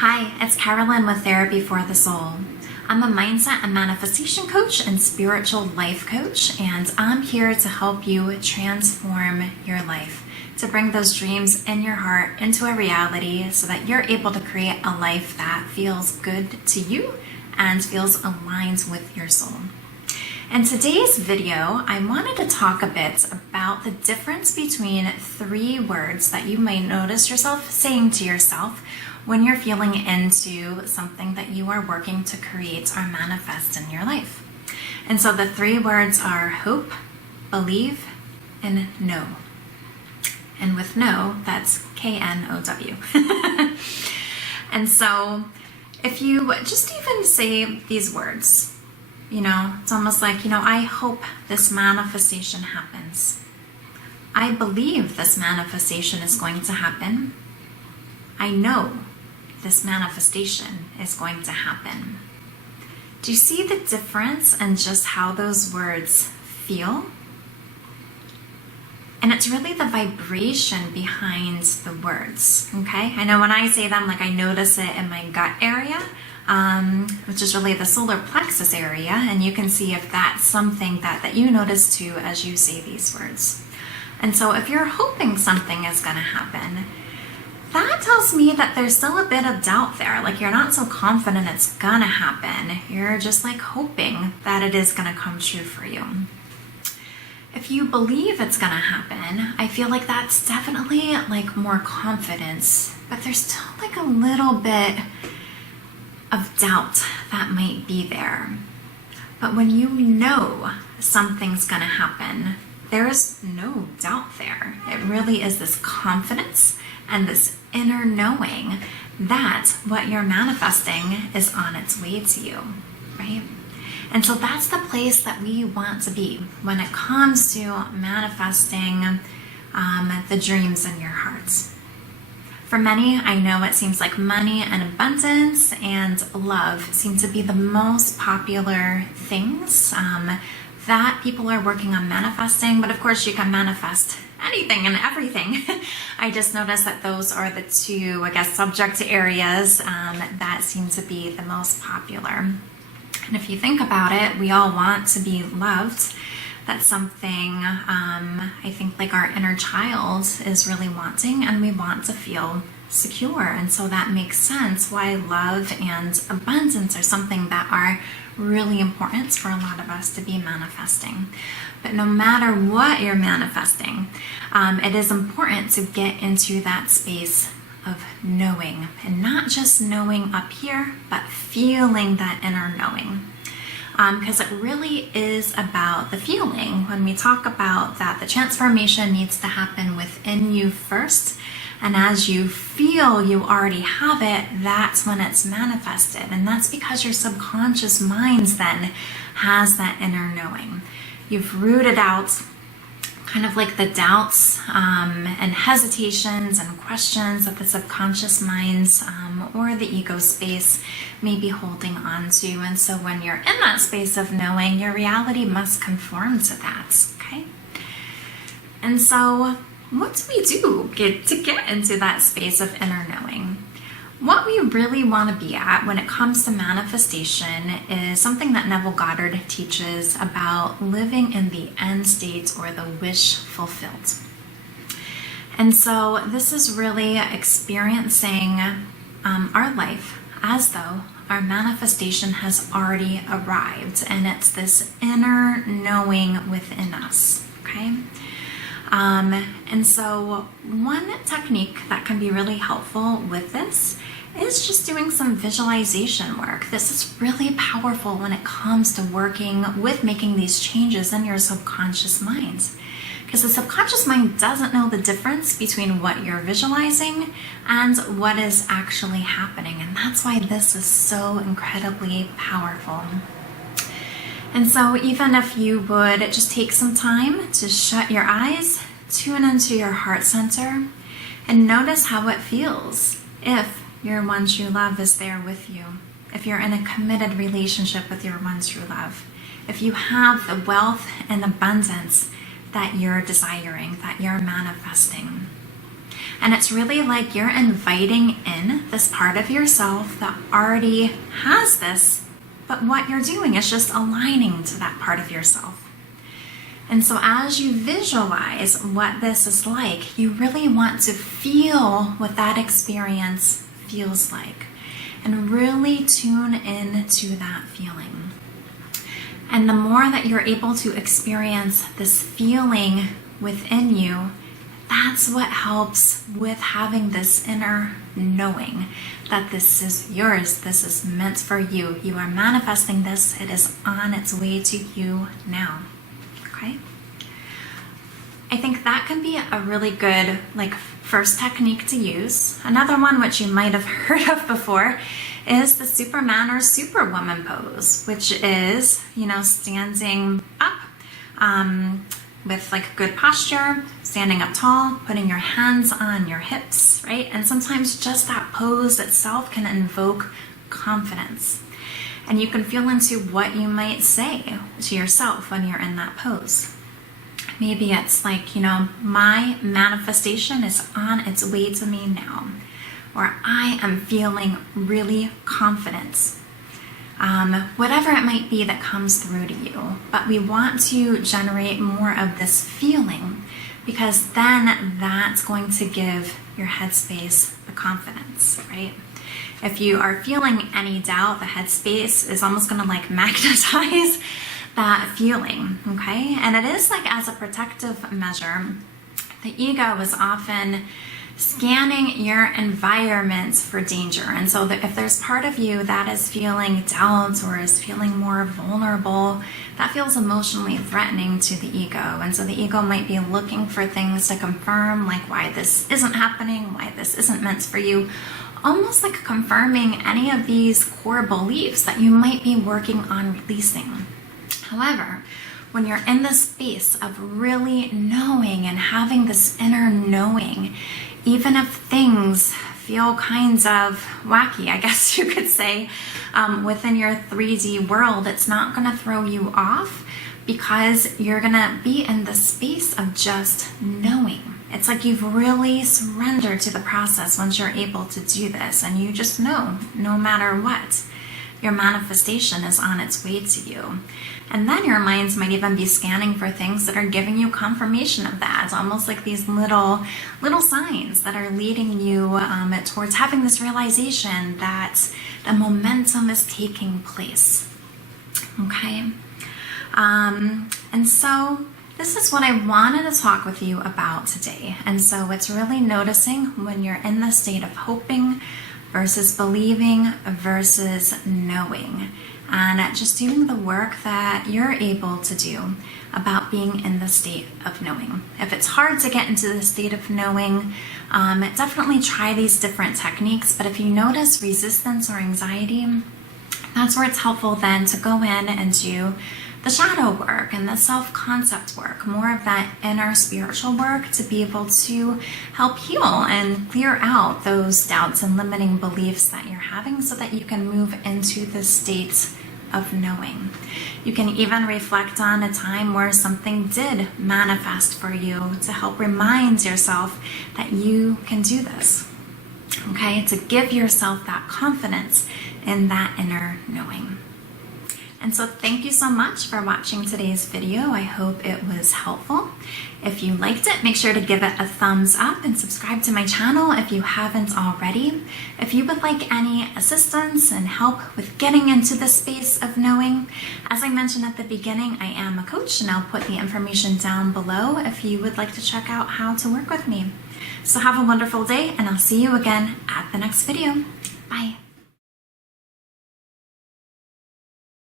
Hi, it's Carolyn with Therapy for the Soul. I'm a mindset and manifestation coach and spiritual life coach, and I'm here to help you transform your life, to bring those dreams in your heart into a reality so that you're able to create a life that feels good to you and feels aligned with your soul. In today's video, I wanted to talk a bit about the difference between three words that you might notice yourself saying to yourself when you're feeling into something that you are working to create or manifest in your life. And so the three words are hope, believe, and know. And with know, that's K-N-O-W. And so if you just even say these words, it's almost like, I hope this manifestation happens. I believe this manifestation is going to happen. I know this manifestation is going to happen. Do you see the difference in just how those words feel? And it's really the vibration behind the words, okay? I know when I say them, I notice it in my gut area, which is really the solar plexus area, and you can see if that's something that you notice too as you say these words. And so if you're hoping something is going to happen, that tells me that there's still a bit of doubt there. You're not so confident it's going to happen. You're just hoping that it is going to come true for you. If you believe it's going to happen, I feel like that's definitely more confidence, but there's still a little bit of doubt that might be there. But when you know something's going to happen, there's no doubt there. It really is this confidence and this inner knowing that what you're manifesting is on its way to you, right? And so that's the place that we want to be when it comes to manifesting the dreams in your hearts. For many, I know it seems like money and abundance and love seem to be the most popular things that people are working on manifesting. But of course, you can manifest anything and everything. I just noticed that those are the two, subject areas that seem to be the most popular. And if you think about it, we all want to be loved. That's something I think our inner child is really wanting, and we want to feel secure. And so that makes sense why love and abundance are something that are really important for a lot of us to be manifesting. But no matter what you're manifesting, it is important to get into that space of knowing, and not just knowing up here, but feeling that inner knowing. Because it really is about the feeling. When we talk about that, the transformation needs to happen within you first. And as you feel you already have it, that's when it's manifested. And that's because your subconscious mind then has that inner knowing. You've rooted out kind of the doubts and hesitations and questions that the subconscious minds or the ego space may be holding on to. And so when you're in that space of knowing, your reality must conform to that, okay? And so what do we do to get into that space of inner knowing? What we really want to be at when it comes to manifestation is something that Neville Goddard teaches about living in the end state or the wish fulfilled. And so this is really experiencing our life as though our manifestation has already arrived, and it's this inner knowing within us, okay? And so one technique that can be really helpful with this is just doing some visualization work. This is really powerful when it comes to working with making these changes in your subconscious mind. Because the subconscious mind doesn't know the difference between what you're visualizing and what is actually happening. And that's why this is so incredibly powerful. And so even if you would just take some time to shut your eyes, tune into your heart center, and notice how it feels if your one true love is there with you, if you're in a committed relationship with your one true love, if you have the wealth and abundance that you're desiring, that you're manifesting. And it's really like you're inviting in this part of yourself that already has this, but what you're doing is just aligning to that part of yourself. And so as you visualize what this is like, you really want to feel what that experience feels like and really tune into that feeling. And the more that you're able to experience this feeling within you, that's what helps with having this inner knowing that this is yours, this is meant for you. You are manifesting this, it is on its way to you now. Okay? I think that can be a really good first technique to use. Another one which you might have heard of before is the Superman or Superwoman pose, which is, standing up with good posture, standing up tall, putting your hands on your hips, right? And sometimes just that pose itself can invoke confidence. And you can feel into what you might say to yourself when you're in that pose. Maybe it's my manifestation is on its way to me now. Or I am feeling really confident. Whatever it might be that comes through to you. But we want to generate more of this feeling because then that's going to give your headspace the confidence, right? If you are feeling any doubt, the headspace is almost going to magnetize that feeling, okay? And it is as a protective measure. The ego is often scanning your environment for danger. And so if there's part of you that is feeling doubt or is feeling more vulnerable, that feels emotionally threatening to the ego. And so the ego might be looking for things to confirm, why this isn't happening, why this isn't meant for you, almost confirming any of these core beliefs that you might be working on releasing. However, when you're in the space of really knowing and having this inner knowing, even if things feel kinds of wacky, I guess you could say, within your 3D world, it's not going to throw you off because you're going to be in the space of just knowing. It's like you've really surrendered to the process once you're able to do this, and you just know, no matter what, your manifestation is on its way to you. And then your minds might even be scanning for things that are giving you confirmation of that. It's almost like these little signs that are leading you towards having this realization that the momentum is taking place. Okay? And so this is what I wanted to talk with you about today. And so it's really noticing when you're in the state of hoping versus believing versus knowing. And just doing the work that you're able to do about being in the state of knowing. If it's hard to get into the state of knowing, definitely try these different techniques. But if you notice resistance or anxiety, that's where it's helpful then to go in and do the shadow work and the self-concept work, more of that inner spiritual work to be able to help heal and clear out those doubts and limiting beliefs that you're having so that you can move into the state of knowing. You can even reflect on a time where something did manifest for you to help remind yourself that you can do this. Okay, to give yourself that confidence in that inner knowing. And so thank you so much for watching today's video. I hope it was helpful. If you liked it, make sure to give it a thumbs up and subscribe to my channel if you haven't already. If you would like any assistance and help with getting into the space of knowing, as I mentioned at the beginning, I am a coach and I'll put the information down below if you would like to check out how to work with me. So have a wonderful day and I'll see you again at the next video. Bye.